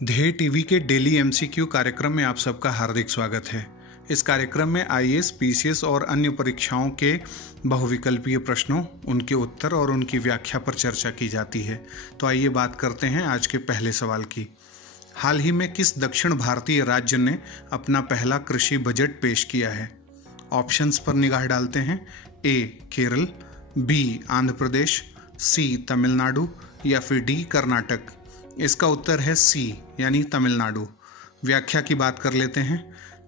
ध्येय टीवी के daily MCQ कार्यक्रम में आप सबका हार्दिक स्वागत है। इस कार्यक्रम में आईएएस, पीसीएस और अन्य परीक्षाओं के बहुविकल्पीय प्रश्नों, उनके उत्तर और उनकी व्याख्या पर चर्चा की जाती है। तो आइए बात करते हैं आज के पहले सवाल की। हाल ही में किस दक्षिण भारतीय राज्य ने अपना पहला कृषि बजट पेश किया है? ऑप्शंस पर निगाह डालते हैं। ए केरल, बी आंध्र प्रदेश, सी तमिलनाडु या फिर डी कर्नाटक। इसका उत्तर है सी यानी तमिलनाडु। व्याख्या की बात कर लेते हैं।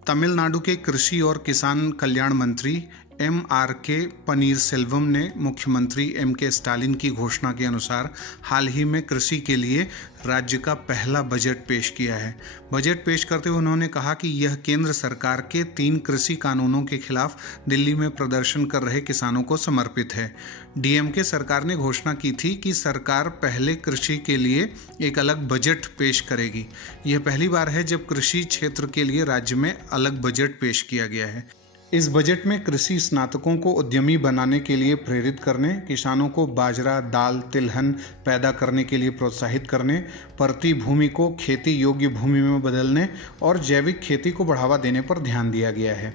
तमिलनाडु के कृषि और किसान कल्याण मंत्री MRK पनीरसेल्वम ने मुख्यमंत्री MK स्टालिन की घोषणा के अनुसार हाल ही में कृषि के लिए राज्य का पहला बजट पेश किया है। बजट पेश करते हुए उन्होंने कहा कि यह केंद्र सरकार के 3 कृषि कानूनों के खिलाफ दिल्ली में प्रदर्शन कर रहे किसानों को समर्पित है। DMK सरकार ने घोषणा की थी कि सरकार पहले कृषि के लिए एक अलग बजट पेश करेगी। यह पहली बार है जब कृषि क्षेत्र के लिए राज्य में अलग बजट पेश किया गया है। इस बजट में कृषि स्नातकों को उद्यमी बनाने के लिए प्रेरित करने, किसानों को बाजरा, दाल, तिलहन पैदा करने के लिए प्रोत्साहित करने, परती भूमि को खेती योग्य भूमि में बदलने और जैविक खेती को बढ़ावा देने पर ध्यान दिया गया है।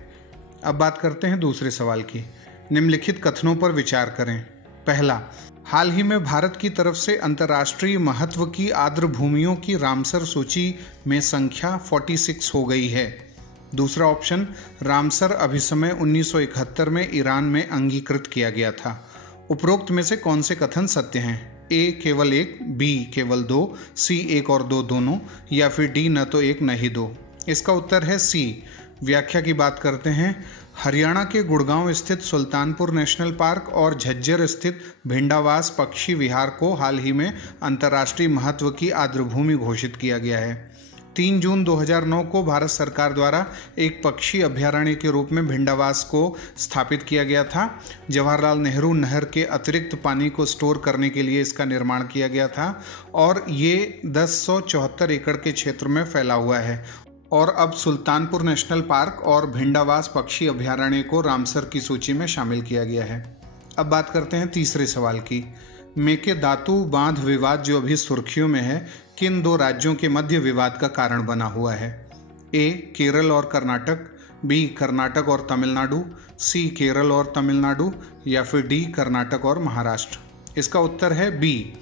अब बात करते हैं दूसरे सवाल की। निम्नलिखित कथनों पर विचार करें। पहला, हाल ही में भारत की तरफ से अंतर्राष्ट्रीय महत्व की आर्द्र भूमियों की रामसर सूची में संख्या 46 हो गई है। दूसरा ऑप्शन, रामसर अभिसमय 1971 में ईरान में अंगीकृत किया गया था। उपरोक्त में से कौन से कथन सत्य हैं? ए केवल 1, बी केवल 2, सी 1 और 2 दोनों या फिर डी न तो 1 न ही 2। इसका उत्तर है सी। व्याख्या की बात करते हैं। हरियाणा के गुड़गांव स्थित सुल्तानपुर नेशनल पार्क और झज्जर स्थित भिंडावास पक्षी विहार को हाल ही में अंतर्राष्ट्रीय महत्व की आर्द्रभूमि घोषित किया गया है। 3 जून 2009 को भारत सरकार द्वारा एक पक्षी अभयारण्य के रूप में भिंडावास को स्थापित किया गया था। जवाहरलाल नेहरू नहर के अतिरिक्त पानी को स्टोर करने के लिए इसका निर्माण किया गया था और ये 1074 एकड़ के क्षेत्र में फैला हुआ है। और अब सुल्तानपुर नेशनल पार्क और भिंडावास पक्षी अभयारण्य को रामसर की सूची में शामिल किया गया है। अब बात करते हैं तीसरे सवाल की। मेकेदातु बांध विवाद जो अभी सुर्खियों में है, किन 2 राज्यों के मध्य विवाद का कारण बना हुआ है? ए केरल और कर्नाटक, बी कर्नाटक और तमिलनाडु, सी केरल और तमिलनाडु या फिर डी कर्नाटक और महाराष्ट्र। इसका उत्तर है बी।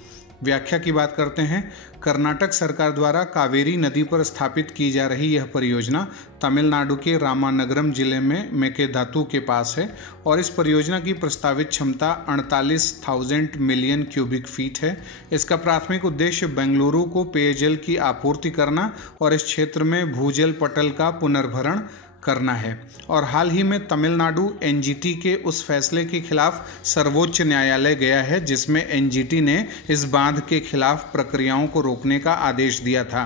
व्याख्या की बात करते हैं। कर्नाटक सरकार द्वारा कावेरी नदी पर स्थापित की जा रही यह परियोजना तमिलनाडु के रामानगरम जिले में मेकेदातु के पास है और इस परियोजना की प्रस्तावित क्षमता 48,000 मिलियन क्यूबिक फीट है। इसका प्राथमिक उद्देश्य बेंगलुरु को पेयजल की आपूर्ति करना और इस क्षेत्र में भूजल पटल का पुनर्भरण करना है। और हाल ही में तमिलनाडु NGT के उस फैसले के खिलाफ सर्वोच्च न्यायालय गया है जिसमें NGT ने इस बांध के खिलाफ प्रक्रियाओं को रोकने का आदेश दिया था।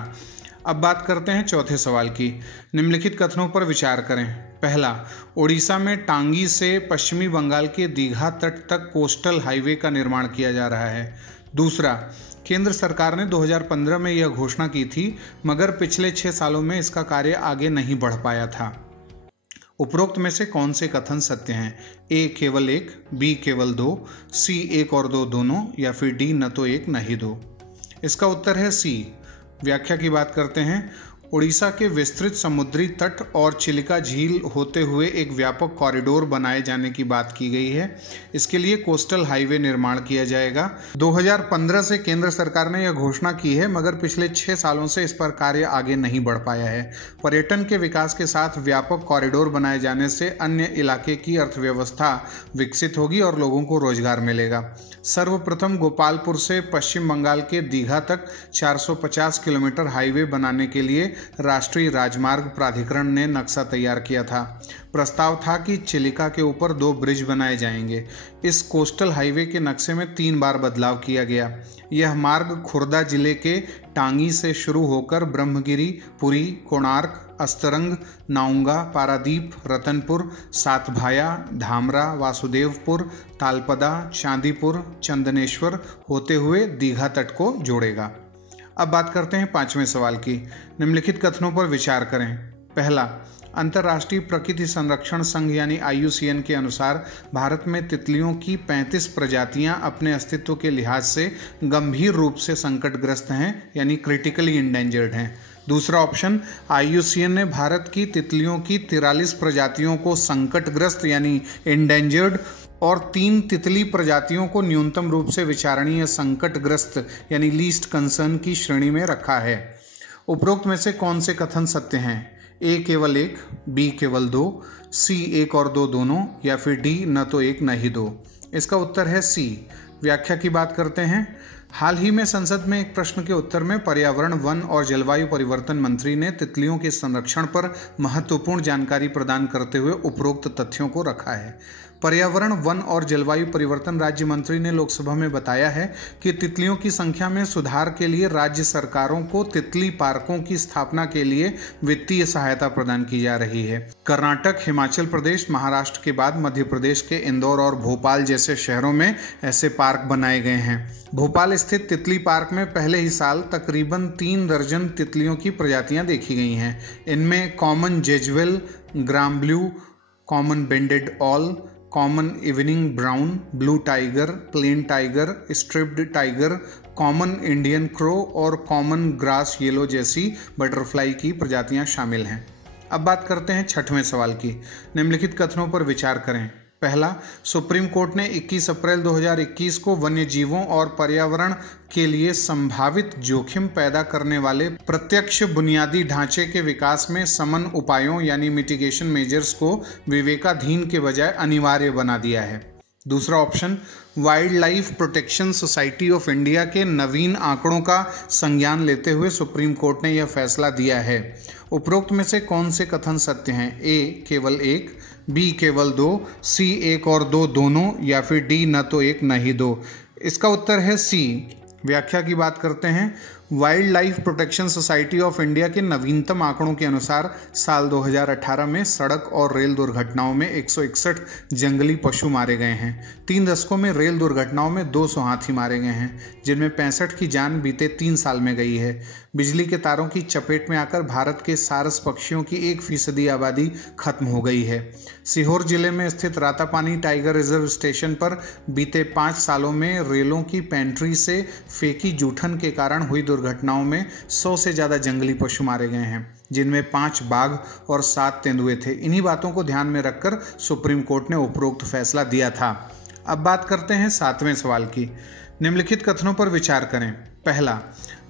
अब बात करते हैं चौथे सवाल की। निम्नलिखित कथनों पर विचार करें। पहला, ओडिशा में टांगी से पश्चिमी बंगाल के दीघा तट तक कोस्टल हाईवे का निर्माण किया जा रहा है। दूसरा, केंद्र सरकार ने 2015 में यह घोषणा की थी मगर पिछले 6 सालों में इसका कार्य आगे नहीं बढ़ पाया था। उपरोक्त में से कौन से कथन सत्य हैं? ए केवल 1, बी केवल 2, सी 1 और 2 दोनों या फिर डी न तो 1 न ही 2। इसका उत्तर है सी। व्याख्या की बात करते हैं। उड़ीसा के विस्तृत समुद्री तट और चिलिका झील होते हुए एक व्यापक कॉरिडोर बनाए जाने की बात की गई है। इसके लिए कोस्टल हाईवे निर्माण किया जाएगा। 2015 से केंद्र सरकार ने यह घोषणा की है मगर पिछले 6 सालों से इस पर कार्य आगे नहीं बढ़ पाया है। पर्यटन के विकास के साथ व्यापक कॉरिडोर बनाए जाने से अन्य इलाके की अर्थव्यवस्था विकसित होगी और लोगों को रोजगार मिलेगा। सर्वप्रथम गोपालपुर से पश्चिम बंगाल के दीघा तक 450 किलोमीटर हाईवे बनाने के लिए राष्ट्रीय राजमार्ग प्राधिकरण ने नक्शा तैयार किया था। प्रस्ताव था कि चिलिका के ऊपर 2 ब्रिज बनाए जाएंगे। इस कोस्टल हाईवे के नक्शे में 3 बार बदलाव किया गया। यह मार्ग खुर्दा जिले के टांगी से शुरू होकर ब्रह्मगिरी, पुरी, कोणार्क, अस्तरंग, नाउंगा, पारादीप, रतनपुर, सातभाया, धामरा, वासुदेवपुर, तालपदा, चांदीपुर, चंदनेश्वर होते हुए दीघा तट को जोड़ेगा। अब बात करते हैं 5वें सवाल की। निम्नलिखित कथनों पर विचार करें। पहला, अंतर्राष्ट्रीय प्रकृति संरक्षण संघ यानी IUCN के अनुसार भारत में तितलियों की 35 प्रजातियां अपने अस्तित्व के लिहाज से गंभीर रूप से संकटग्रस्त हैं यानी क्रिटिकली इंडेंजर्ड हैं। दूसरा ऑप्शन, IUCN ने भारत की तितलियों की 43 प्रजातियों को संकटग्रस्त यानी इंडेंजर्ड और 3 तितली प्रजातियों को न्यूनतम रूप से विचारणीय संकटग्रस्त यानी लीस्ट कंसर्न की श्रेणी में रखा है। उपरोक्त में से कौन से कथन सत्य हैं? A केवल 1, B केवल 2, C 1 और 2 दोनों, या फिर D न तो 1 न ही 2। इसका उत्तर है C। व्याख्या की बात करते हैं। हाल ही में संसद में एक प्रश्न के उत्तर में पर्यावरण, वन और जलवायु परिवर्तन मंत्री ने तितलियों के संरक्षण पर महत्वपूर्ण जानकारी प्रदान करते हुए उपरोक्त तथ्यों को रखा है। पर्यावरण, वन और जलवायु परिवर्तन राज्य मंत्री ने लोकसभा में बताया है कि तितलियों की संख्या में सुधार के लिए राज्य सरकारों को तितली पार्कों की स्थापना के लिए वित्तीय सहायता प्रदान की जा रही है। कर्नाटक, हिमाचल प्रदेश, महाराष्ट्र के बाद मध्य प्रदेश के इंदौर और भोपाल जैसे शहरों में ऐसे पार्क बनाए गए हैं। भोपाल स्थित तितली पार्क में पहले ही साल तकरीबन 3 दर्जन तितलियों की प्रजातियां देखी गई हैं। इनमें common jezebel, gram blue, common banded awl, common evening brown, blue tiger, plain tiger, striped tiger, common Indian crow और कॉमन ग्रास येलो जैसी बटरफ्लाई की प्रजातियां शामिल हैं। अब बात करते हैं 6वें सवाल की। निम्नलिखित कथनों पर विचार करें। पहला, सुप्रीम कोर्ट ने 21 अप्रैल 2021 को वन्यजीवों और पर्यावरण के लिए संभावित जोखिम पैदा करने वाले प्रत्यक्ष बुनियादी ढांचे के विकास में समन उपायों यानी मिटिगेशन मेजर्स को विवेकाधीन के बजाय अनिवार्य बना दिया है। दूसरा option, wild life protection society of India के नवीन आंकड़ों का संज्ञान लेते हुए सुप्रीम कोर्ट ने यह फैसला दिया है। उपरोक्त में से कौन से कथन सत्य हैं? A केवल 1, B केवल 2, C 1 और 2 दोनों, या फिर D न तो 1 न ही 2। इसका उत्तर है C। व्याख्या की बात करते हैं। Wild life protection society of India के नवीनतम आंकड़ों के अनुसार साल 2018 में सड़क और रेल दुर्घटनाओं में 161 जंगली पशु मारे गए हैं। 3 दशकों में रेल दुर्घटनाओं में 200 हाथी मारे गए हैं, जिनमें 65 की जान बीते 3 साल में गई है। बिजली के तारों की चपेट में आकर भारत के सारस पक्षियों की 1% आबादी खत्म हो गई है। सीहोर जिले में स्थित रातापानी टाइगर रिजर्व स्टेशन पर बीते 5 सालों में रेलों की पेंट्री से फेंकी जूठन के कारण हुई दुर्घटनाओं में 100 से ज़्यादा जंगली पशु मारे गए हैं, जिनमें 5 बाघ और 7 तेंदुए थे। इन्हीं बातों को ध्यान में रखकर सुप्रीम कोर्ट ने उपरोक्त फैसला दिया था। अब बात करते हैं 7वें सवाल की। निम्नलिखित कथनों पर विचार करें। पहला,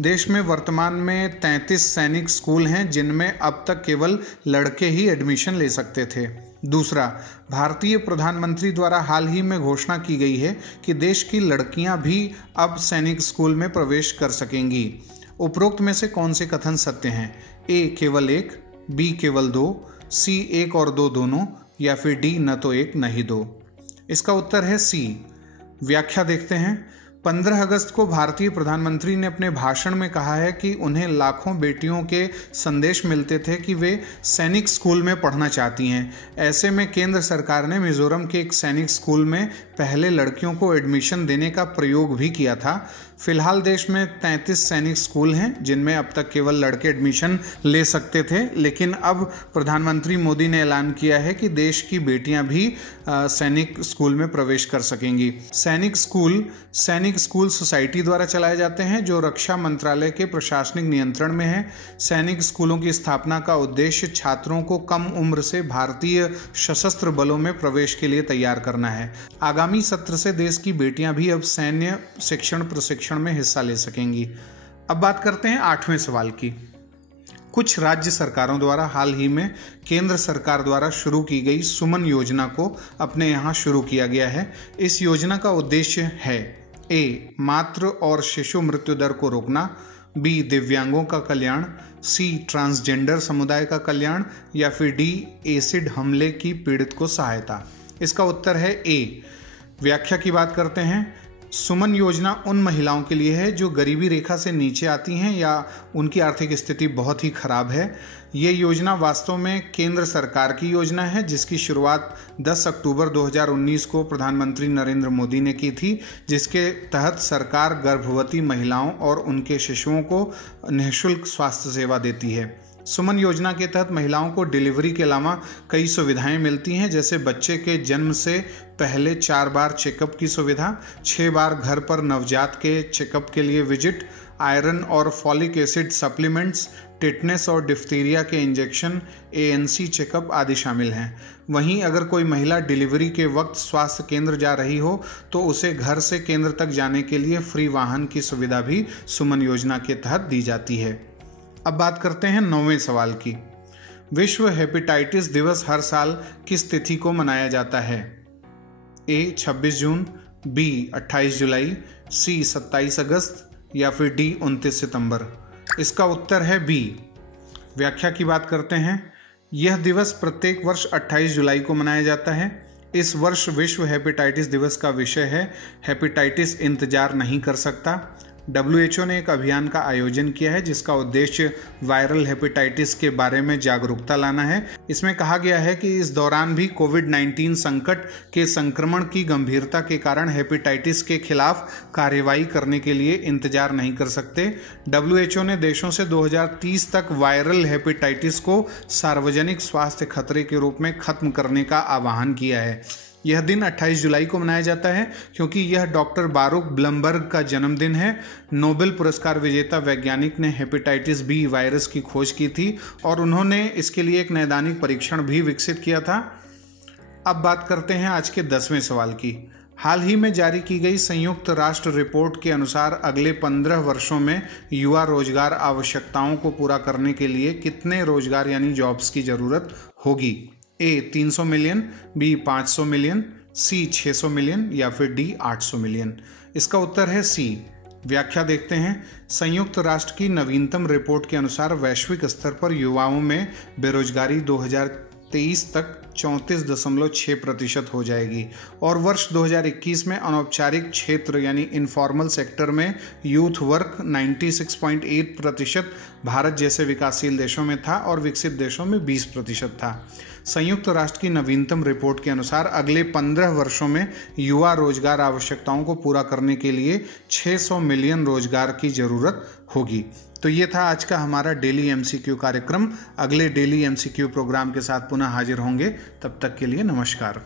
देश में वर्तमान में 33 सैनिक स्कूल हैं जिनमें अब तक केवल लड़के ही एडमिशन ले सकते थे। दूसरा, भारतीय प्रधानमंत्री द्वारा हाल ही में घोषणा की गई है कि देश की लड़कियां भी अब सैनिक स्कूल में प्रवेश कर सकेंगी। उपरोक्त में से कौन से कथन सत्य हैं? A केवल 1, B केवल 2, C 1 और 2 दोनों, या फिर D न तो 1 न ही 2। इसका उत्तर है C। व्याख्या देखते हैं। 15 अगस्त को भारतीय प्रधानमंत्री ने अपने भाषण में कहा है कि उन्हें लाखों बेटियों के संदेश मिलते थे कि वे सैनिक स्कूल में पढ़ना चाहती हैं। ऐसे में केंद्र सरकार ने मिजोरम के एक सैनिक स्कूल में पहले लड़कियों को एडमिशन देने का प्रयोग भी किया था। फिलहाल देश में 33 सैनिक स्कूल हैं जिनमें अब तक केवल लड़के एडमिशन ले सकते थे, लेकिन अब प्रधानमंत्री मोदी ने ऐलान किया है कि देश की बेटियां भी सैनिक स्कूल में प्रवेश कर सकेंगी। सैनिक स्कूल सोसाइटी द्वारा चलाए जाते हैं जो रक्षा मंत्रालय के प्रशासनिक नियंत्रण में है। सैनिक स्कूलों की स्थापना का उद्देश्य छात्रों को कम उम्र से भारतीय सशस्त्र बलों में प्रवेश के लिए तैयार करना है। आगामी सत्र से देश की बेटियां भी अब सैन्य शिक्षण प्रशिक्षण में हिस्सा ले सकेंगी। अब बात करते हैं 8वें सवाल की। कुछ राज्य सरकारों द्वारा हाल ही में केंद्र सरकार द्वारा शुरू की गई सुमन योजना को अपने यहाँ शुरू किया गया है। इस योजना का उद्देश्य है A, मातृ और शिशु मृत्यु दर को रोकना, B, दिव्यांगों का कल्याण, C, ट्रांसजेंडर समुदाय का कल्याण, या फिर D, एसिड हमले की पीड़ित को सहायता। इसका उत्तर है A। व्याख्या की बात करते हैं। सुमन योजना उन महिलाओं के लिए है जो गरीबी रेखा से नीचे आती हैं या उनकी आर्थिक स्थिति बहुत ही खराब है। ये योजना वास्तव में केंद्र सरकार की योजना है जिसकी शुरुआत 10 अक्टूबर 2019 को प्रधानमंत्री नरेंद्र मोदी ने की थी, जिसके तहत सरकार गर्भवती महिलाओं और उनके शिशुओं को निःशुल्क स्वास्थ्य सेवा देती है। सुमन योजना के तहत महिलाओं को डिलीवरी के अलावा कई सुविधाएं मिलती हैं, जैसे बच्चे के जन्म से पहले 4 बार चेकअप की सुविधा, 6 बार घर पर नवजात के चेकअप के लिए विजिट, आयरन और फॉलिक एसिड सप्लीमेंट्स, टिटनेस और डिफ्थीरिया के इंजेक्शन, ANC चेकअप आदि शामिल हैं। वहीं अगर कोई महिला डिलीवरी के वक्त स्वास्थ्य केंद्र जा रही हो तो उसे घर से केंद्र तक जाने के लिए फ्री वाहन की सुविधा भी सुमन योजना के तहत दी जाती है। अब बात करते हैं 9वें सवाल की। विश्व हेपेटाइटिस दिवस हर साल किस तिथि को मनाया जाता है? A 26 June, B 28 July, C 27 अगस्त या फिर D 29 सितंबर। इसका उत्तर है B। व्याख्या की बात करते हैं। यह दिवस प्रत्येक वर्ष 28 जुलाई को मनाया जाता है। इस वर्ष विश्व हेपेटाइटिस दिवस का विषय है हेपेटाइटिस इंतजार नहीं कर सकता। WHO ने एक अभियान का आयोजन किया है जिसका उद्देश्य वायरल हेपेटाइटिस के बारे में जागरूकता लाना है। इसमें कहा गया है कि इस दौरान भी कोविड-19 संकट के संक्रमण की गंभीरता के कारण हेपेटाइटिस के खिलाफ कार्रवाई करने के लिए इंतजार नहीं कर सकते। WHO ने देशों से 2030 तक वायरल हेपेटाइटिस को सार्वजनिक स्वास्थ्य खतरे के रूप में खत्म करने का आह्वान किया है। यह दिन 28 जुलाई को मनाया जाता है क्योंकि यह डॉक्टर बारूक ब्लमबर्ग का जन्मदिन है। नोबेल पुरस्कार विजेता वैज्ञानिक ने हेपेटाइटिस बी वायरस की खोज की थी और उन्होंने इसके लिए एक नैदानिक परीक्षण भी विकसित किया था। अब बात करते हैं आज के 10वें सवाल की। हाल ही में जारी की गई संयुक्त राष्ट्र रिपोर्ट के अनुसार अगले 15 वर्षों में युवा रोजगार आवश्यकताओं को पूरा करने के लिए कितने रोजगार यानी जॉब्स की जरूरत होगी? A 300 million, B 500 million, C 600 million या फिर D 800 मिलियन। इसका उत्तर है C। व्याख्या देखते हैं। संयुक्त राष्ट्र की नवीनतम रिपोर्ट के अनुसार वैश्विक स्तर पर युवाओं में बेरोजगारी 2023 तक 34.6% हो जाएगी और वर्ष 2021 में अनौपचारिक क्षेत्र यानी इनफॉर्मल सेक्टर में यूथ वर्क 96.8% भारत जैसे विकासशील देशों में था और विकसित देशों में 20% था। संयुक्त राष्ट्र की नवीनतम रिपोर्ट के अनुसार अगले 15 वर्षों में युवा रोजगार आवश्यकताओं को पूरा करने के लिए 600 मिलियन रोजगार की जरूरत होगी। तो ये था आज का हमारा डेली MCQ कार्यक्रम। अगले डेली MCQ प्रोग्राम के साथ पुनः हाजिर होंगे। तब तक के लिए नमस्कार।